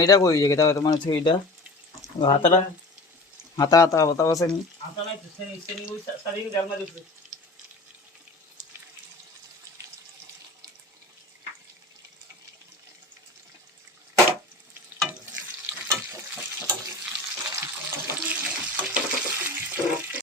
এটা কই যে কেতা তোমার হচ্ছে এইটা হাতাটা হাতা হাতা হাতা আছে নি आता नाही सेनी सेनी सारी गाल मध्ये